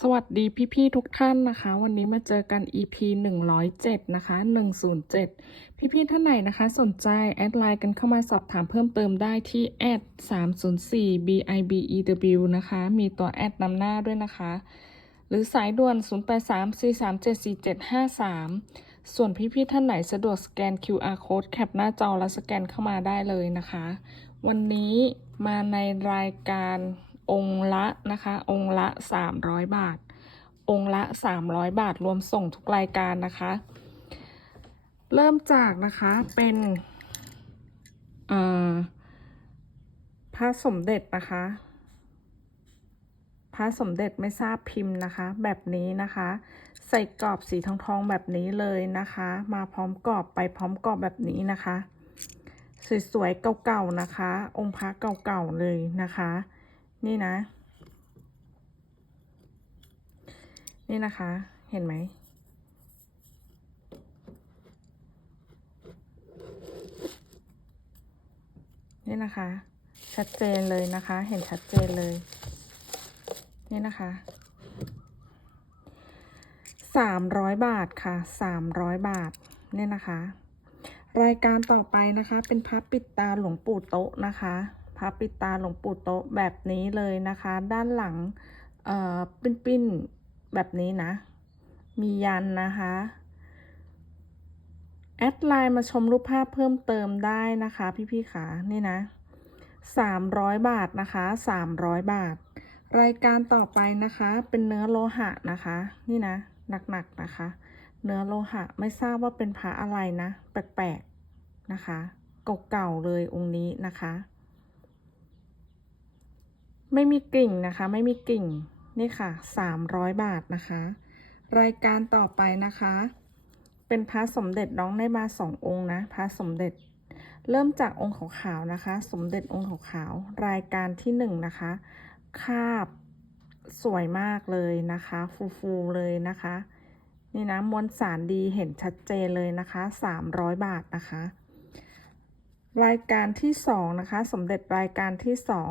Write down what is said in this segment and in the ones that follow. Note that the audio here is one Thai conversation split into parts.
สวัสดีพี่ๆทุกท่านนะคะ วันนี้มาเจอกัน EP 107 นะคะ 107 พี่ๆท่านไหนนะคะ สนใจ แอดไลน์กันเข้ามาสอบถามเพิ่มเติมได้ที่แอด304 bibew นะคะ มีตัวแอดนำหน้าด้วยนะคะ หรือสายด่วน 0834374753 ส่วนพี่ๆท่านไหนสะดวกสแกน QR code แคปหน้าจอแล้วสแกนเข้ามาได้เลยนะคะ วันนี้มาในรายการ องค์ละนะคะ องค์ละ 300 บาท องค์ละ 300 บาทรวมส่งทุกรายการนะคะ เริ่มจากนะคะเป็นพระสมเด็จนะคะพระสมเด็จไม่ทราบพิมพ์นะคะ แบบนี้นะคะ ใส่กรอบสีทองทองๆแบบนี้เลยนะคะ มาพร้อมกรอบไปพร้อมกรอบแบบนี้นะคะสวยๆเก่าๆนะคะ องค์พระเก่าๆเลยนะคะ นี่นะ นี่นะคะ เห็นไหม นี่นะคะ ชัดเจนเลยนะคะ เห็นชัดเจนเลย นี่นะคะสามร้อยบาทค่ะสามร้อยบาท เนี่ยนะคะ รายการต่อไปนะคะ เป็นพระปิดตาหลวงปู่โต๊ะนะคะ พระปิตาหลวงปู่โต๊ะแบบนี้เลยนะคะ ด้านหลังเอ่อปิ้นๆแบบนี้นะ มียันนะคะ แอดไลน์มาชมรูปภาพเพิ่มเติมได้นะคะ พี่ๆขานี่นะ300บาทนะคะ300บาท รายการต่อไปนะคะ เป็นเนื้อโลหะนะคะ นี่นะหนักๆนะคะ เนื้อโลหะไม่ทราบว่าเป็นพระอะไรนะ แปลกๆนะคะ เก่าๆเลยองค์นี้นะคะ ไม่มีกิ่งนะคะ ไม่มีกิ่งนี่ค่ะ 300 บาทนะคะ รายการต่อไปนะคะ เป็นพระสมเด็จน้องได้มาสององค์นะพระสมเด็จ เริ่มจากองค์ขาวๆนะคะ สมเด็จองค์ขาวๆรายการที่หนึ่งนะคะ คาบสวยมากเลยนะคะ ฟูๆเลยนะคะ นี่นะมวลสารดีเห็นชัดเจนเลยนะคะ 300 บาทนะคะ รายการที่สองนะคะ สมเด็จรายการที่สอง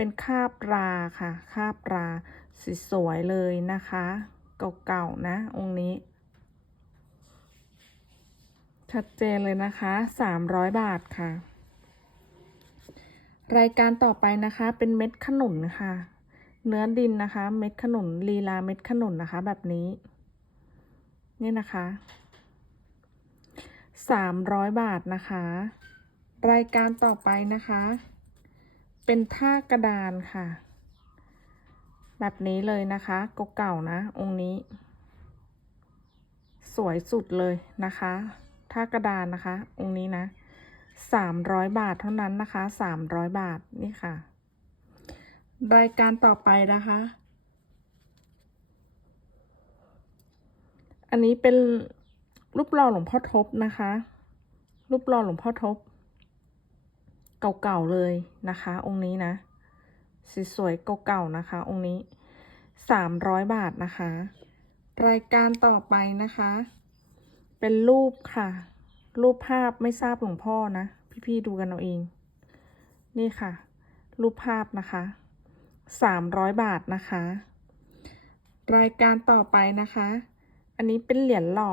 เป็นคาบราค่ะ คาบราสวยๆเลยนะคะ เก่าๆนะ องค์นี้ ชัดเจนเลยนะคะ 300 บาทค่ะ รายการต่อไปนะคะ เป็นเม็ดขนุนค่ะ เนื้อดินนะคะ เม็ดขนุนลีลาเม็ดขนุนนะคะ แบบนี้ นี่นะคะ300 บาทนะคะ รายการต่อไปนะคะ เป็นท่ากระดานค่ะ แบบนี้เลยนะคะเก่าๆนะ องค์นี้ สวยสุดเลยนะคะ ท่ากระดานนะคะ องค์นี้นะสามร้อยบาทเท่านั้นนะคะสามร้อยบาทนี่ค่ะ รายการต่อไปนะคะ อันนี้เป็นรูปหล่อหลวงพ่อทบนะคะ รูปหล่อหลวงพ่อทบ เก่าๆเลยนะคะ องค์นี้นะสวยๆเก่าๆนะคะ องค์นี้สามร้อยบาทนะคะ รายการต่อไปนะคะ เป็นรูปค่ะ รูปภาพไม่ทราบหลวงพ่อนะ พี่ๆดูกันเอาเอง นี่ค่ะ รูปภาพนะคะสามร้อยบาทนะคะ รายการต่อไปนะคะ อันนี้เป็นเหรียญหล่อ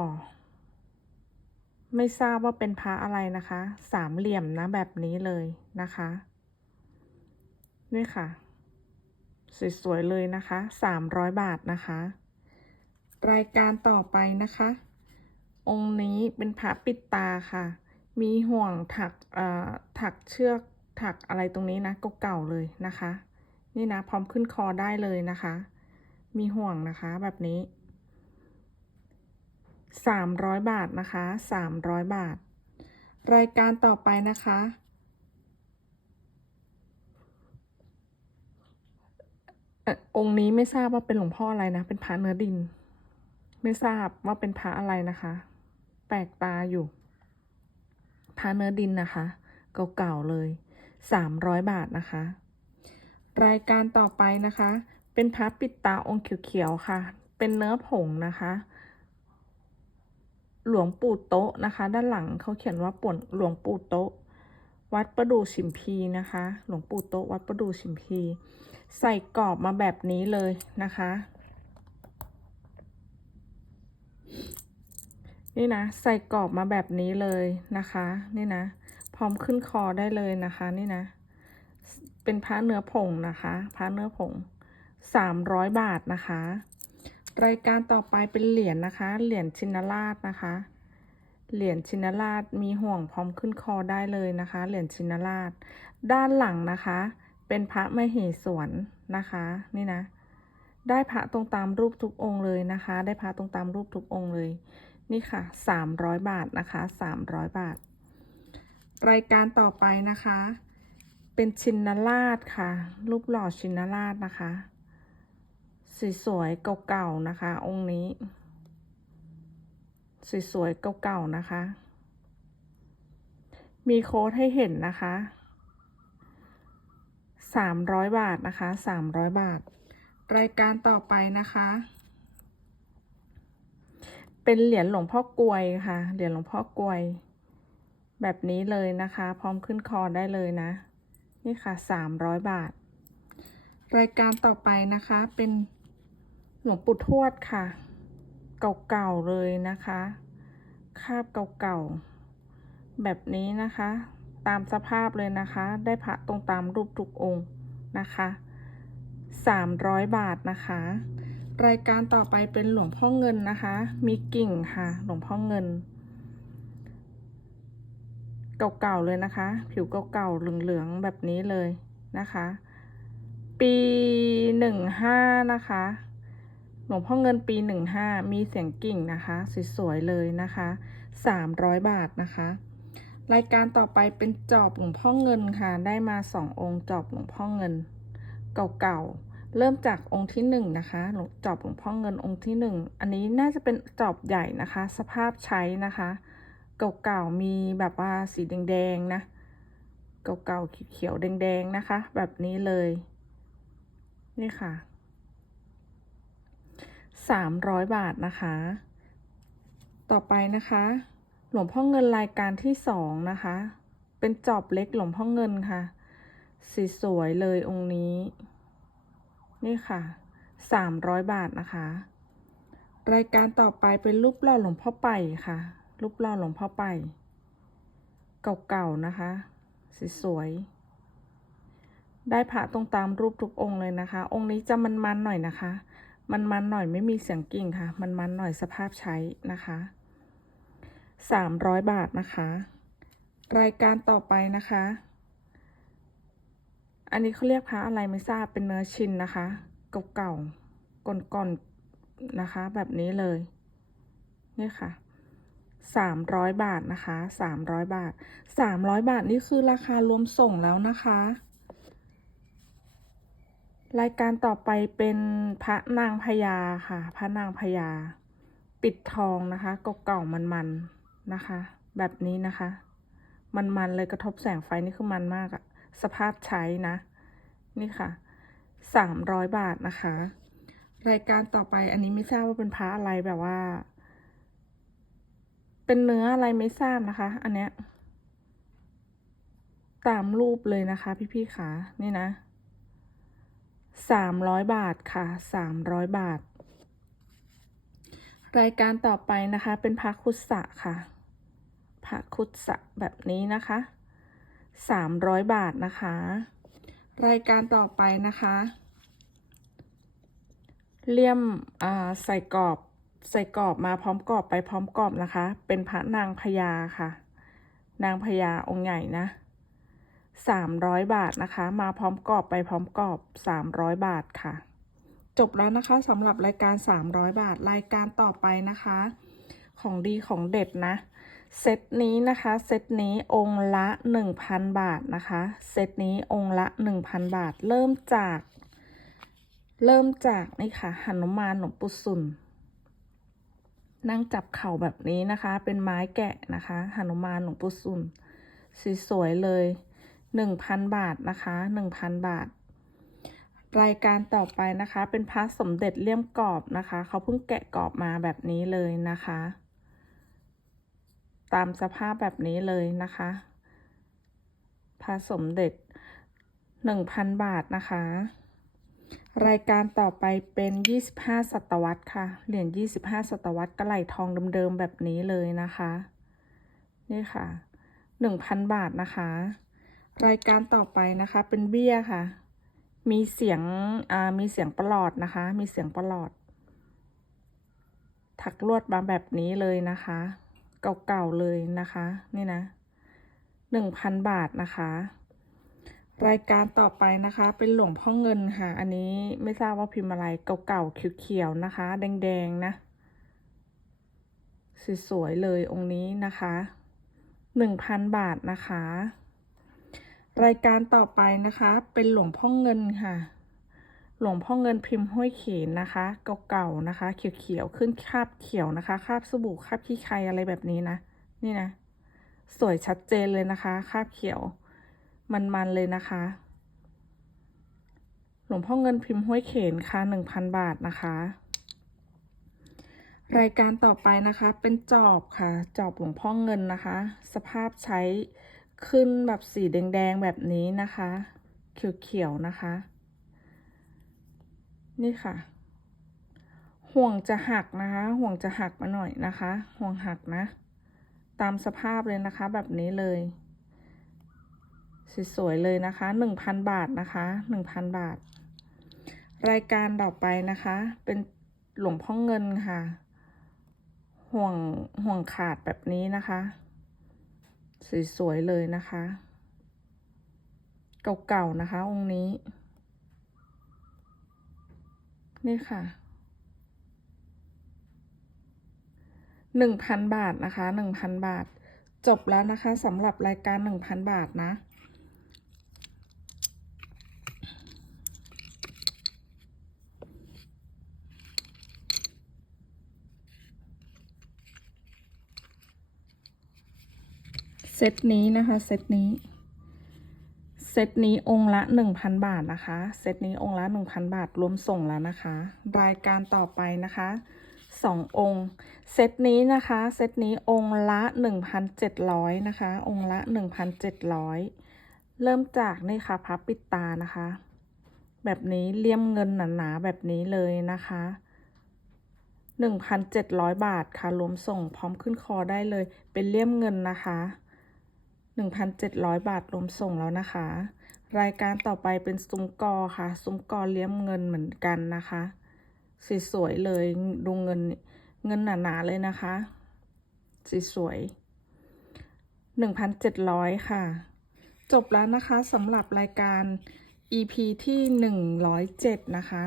ไม่ทราบว่าเป็นพระอะไรนะคะ สามเหลี่ยมนะแบบนี้เลยนะคะ นี่ค่ะ สวยๆเลยนะคะสามร้อยบาทนะคะ รายการต่อไปนะคะ องค์นี้เป็นพระปิดตาค่ะ มีห่วงถักเอ่อถักเชือกถักอะไรตรงนี้นะเก่าๆเลยนะคะ นี่นะพร้อมขึ้นคอได้เลยนะคะ มีห่วงนะคะแบบนี้ สามร้อยบาทนะคะสามร้อยบาท รายการต่อไปนะคะ องค์นี้ไม่ทราบว่าเป็นหลวงพ่ออะไรนะ เป็นพระเนื้อดิน ไม่ทราบว่าเป็นพระอะไรนะคะ แปลกตาอยู่ พระเนื้อดินนะคะ เก่าๆเลยสามร้อยบาทนะคะ รายการต่อไปนะคะ เป็นพระปิดตาองค์เขียวๆค่ะ เป็นเนื้อผงนะคะ หลวงปู่โต๊ะนะคะ ด้านหลังเขาเขียนว่าป่นหลวงปู่โต๊ะ วัดประดูสิมพีนะคะ หลวงปู่โต๊ะวัดประดูสิมพี ใส่กรอบมาแบบนี้เลยนะคะ นี่นะใส่กรอบมาแบบนี้เลยนะคะ นี่นะ พร้อมขึ้นคอได้เลยนะคะ นี่นะ เป็นพระเนื้อผงนะคะพระเนื้อผงสามร้อยบาทนะคะ รายการต่อไปเป็นเหรียญนะคะ เหรียญชินราชนะคะ เหรียญชินราชมีห่วงพร้อมขึ้นคอได้เลยนะคะ เหรียญชินราช ด้านหลังนะคะ เป็นพระมเหสวนนะคะ นี่นะ ได้พระตรงตามรูปทุกองค์เลยนะคะ ได้พระตรงตามรูปทุกองค์เลย นี่ค่ะสามร้อยบาทนะคะสามร้อยบาท รายการต่อไปนะคะ เป็นชินราชค่ะ รูปหล่อชินราชนะคะ สวยๆเก่าๆนะคะ องค์นี้ สวยๆเก่าๆนะคะ มีโค้ดให้เห็นนะคะสามร้อยบาทนะคะสามร้อยบาท รายการต่อไปนะคะ เป็นเหรียญหลวงพ่อกลวยค่ะ เหรียญหลวงพ่อกลวย แบบนี้เลยนะคะ พร้อมขึ้นคอได้เลยนะ นี่ค่ะสามร้อยบาท รายการต่อไปนะคะเป็น หลวงปู่ทวดค่ะ เก่าๆเลยนะคะ คาบเก่าๆ แบบนี้นะคะ ตามสภาพเลยนะคะ ได้พระตรงตามรูปทุกองค์นะคะสามร้อยบาทนะคะ รายการต่อไปเป็นหลวงพ่อเงินนะคะ มีกิ่งค่ะ หลวงพ่อเงิน เก่าๆเลยนะคะ ผิวเก่าๆเหลืองๆแบบนี้เลยนะคะ ปีหนึ่งห้านะคะ หลวงพ่อเงินปีหนึ่งห้ามีเสียงกิ่งนะคะสวยๆเลยนะคะสามร้อยบาทนะคะ รายการต่อไปเป็นจอบหลวงพ่อเงินค่ะ ได้มาสององค์จอบหลวงพ่อเงิน เก่าๆ เริ่มจากองค์ที่หนึ่งนะคะหลวงจอบหลวงพ่อเงินองค์ที่หนึ่งอันนี้น่าจะเป็นจอบใหญ่นะคะ สภาพใช้นะคะ เก่าๆ มีแบบว่าสีแดงๆ นะ เก่าๆ เขียวๆ แดงๆ นะคะ แบบนี้เลย นี่ค่ะ สามร้อยบาทนะคะ ต่อไปนะคะ หลวงพ่อเงินรายการที่สองนะคะ เป็นจอบเล็กหลวงพ่อเงินค่ะ สีสวยเลยองค์นี้ นี่ค่ะสามร้อยบาทนะคะ รายการต่อไปเป็นรูปหล่อหลวงพ่อไปค่ะ รูปหล่อหลวงพ่อไป เก่าๆนะคะ สีสวยได้พระตรงตามรูปทุกองค์เลยนะคะ องค์นี้จะมันๆหน่อยนะคะ มันๆหน่อยไม่มีเสียงกิ่งค่ะ มันๆหน่อยสภาพใช้นะคะสามร้อยบาทนะคะ รายการต่อไปนะคะ อันนี้เขาเรียกพระอะไรไม่ทราบเป็นเนื้อชินนะคะ เก่าๆก่อนๆนะคะ แบบนี้เลยนี่ค่ะสามร้อยบาทนะคะสามร้อยบาทสามร้อยบาทนี่คือราคารวมส่งแล้วนะคะ รายการต่อไปเป็นพระนางพญาค่ะ พระนางพญาปิดทองนะคะเก่าๆมันๆนะคะ แบบนี้นะคะ มันๆเลยกระทบแสงไฟนี่คือมันมากอะสภาพใช้นะ นี่ค่ะสามร้อยบาทนะคะ รายการต่อไปอันนี้ไม่ทราบว่าเป็นพระอะไรแบบว่า เป็นเนื้ออะไรไม่ทราบนะคะ อันเนี้ยตามรูปเลยนะคะ พี่ๆขานี่นะ สามร้อยบาทค่ะสามร้อยบาท รายการต่อไปนะคะเป็นพระคุสะค่ะพระคุสะแบบนี้นะคะสามร้อยบาทนะคะ รายการต่อไปนะคะเลี่ยมใส่กรอบใส่กรอบมาพร้อมกรอบไปพร้อมกรอบนะคะ เป็นพระนางพญาค่ะ นางพญาองค์ใหญ่นะ สามร้อยบาทนะคะ มาพร้อมกรอบไปพร้อมกรอบสามร้อยบาทค่ะ จบแล้วนะคะสำหรับรายการสามร้อยบาท รายการต่อไปนะคะ ของดีของเด็ดนะ เซตนี้นะคะ เซตนี้องค์ละ 1,000 บาทนะคะ เซตนี้องค์ละ 1,000 บาท เริ่มจาก เริ่มจากนี่ค่ะหนุมานหลวงปู่สุนนั่งจับเข่าแบบนี้นะคะ เป็นไม้แกะนะคะหนุมานหลวงปู่สุนสวยๆเลย 1,000 บาทนะคะ1,000 บาท รายการต่อไปนะคะ เป็นพระสมเด็จเลี่ยมกรอบนะคะเขาเพิ่งแกะกรอบมาแบบนี้เลยนะคะ ตามสภาพแบบนี้เลยนะคะพระสมเด็จหนึ่งพันบาทนะคะ รายการต่อไปเป็น 25 ศตวรรษค่ะ เหรียญ 25 ศตวรรษกระไหลทองเดิมๆแบบนี้เลยนะคะ นี่ค่ะ 1,000 บาทนะคะ รายการต่อไปนะคะเป็นเบี้ยค่ะ มีเสียงอ่ามีเสียงประหลอดนะคะ มีเสียงประหลอด ถักลวดมาแบบนี้เลยนะคะ เก่าๆเลยนะคะ นี่นะ1,000บาทนะคะ รายการต่อไปนะคะ เป็นหลวงพ่อเงินค่ะ อันนี้ไม่ทราบว่าพิมพ์อะไรเก่าๆเขียวๆนะคะ แดงๆนะสวยๆเลยองค์นี้นะคะหนึ่งพันบาทนะคะ รายการต่อไปนะคะ เป็นหลวงพ่อเงินค่ะ หลวงพ่อเงินพิมพ์ห้อยเขนนะคะ เก่าๆนะคะ เขียวๆขึ้นคาบเขียวนะคะ คาบสบู่คาบขี้ใครอะไรแบบนี้นะ นี่นะ สวยชัดเจนเลยนะคะ คาบเขียว มันๆเลยนะคะ หลวงพ่อเงินพิมพ์ห้วยเขนค่ะหนึ่งพันบาทนะคะ รายการต่อไปนะคะ เป็นจอบค่ะ จอบหลวงพ่อเงินนะคะ สภาพใช้ ขึ้นแบบสีแดงๆแบบนี้นะคะ เขียวๆนะคะ นี่ค่ะ ห่วงจะหักนะคะ ห่วงจะหักมาหน่อยนะคะ ห่วงหักนะ ตามสภาพเลยนะคะแบบนี้เลยสวยๆเลยนะคะหนึ่งพันบาทนะคะหนึ่งพันบาท รายการต่อไปนะคะ เป็นหลวงพ่อเงินค่ะ ห่วงห่วงขาดแบบนี้นะคะ สวยๆเลยนะคะ เก่าๆนะคะองค์นี้ นี่ค่ะหนึ่งพันบาทนะคะหนึ่งพันบาท จบแล้วนะคะสำหรับรายการหนึ่งพันบาทนะ เซตนี้นะคะเซตนี้ เซตนี้องค์ละ1,000บาทนะคะ เซตนี้องค์ละ1,000บาทรวมส่งแล้วนะคะ รายการต่อไปนะคะสององค์ เซตนี้นะคะ เซตนี้องค์ละ1,700นะคะ องค์ละ1,700เริ่มจากนี่ค่ะพับปิดตานะคะ แบบนี้เลี่ยมเงินหนาๆแบบนี้เลยนะคะ1,700 บาทค่ะรวมส่งพร้อมขึ้นคอได้เลย เป็นเลี่ยมเงินนะคะ 1,700 บาทรวมส่งแล้วนะคะ รายการต่อไปเป็นซุ้มกอค่ะ ซุ้มกอเลี่ยมเงินเหมือนกันนะคะสีสวยเลยดูเงินเงินหนาๆเลยนะคะ สีสวย 1,700 ค่ะ จบแล้วนะคะสำหรับรายการ EP ที่ 107 นะคะ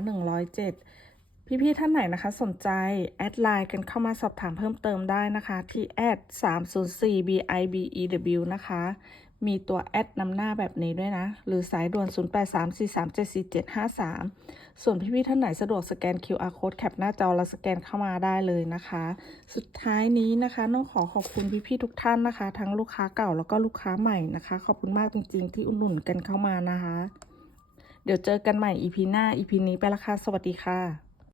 107 พี่ๆท่านไหนนะคะสนใจ แอดไลน์กันเข้ามาสอบถามเพิ่มเติมได้นะคะ ที่แอด304 bibew นะคะ มีตัวแอดนำหน้าแบบนี้ด้วยนะ หรือสายด่วน 0834374753 ส่วนพี่ๆท่านไหนสะดวกสแกน QR code แคปหน้าจอแล้วสแกนเข้ามาได้เลยนะคะ สุดท้ายนี้นะคะต้องขอขอบคุณพี่ๆทุกท่านนะคะ ทั้งลูกค้าเก่าแล้วก็ลูกค้าใหม่นะคะ ขอบคุณมากจริงๆ ที่อุดหนุนกันเข้ามานะคะ เดี๋ยวเจอกันใหม่ EP หน้า EP นี้ไปละค่ะสวัสดีค่ะ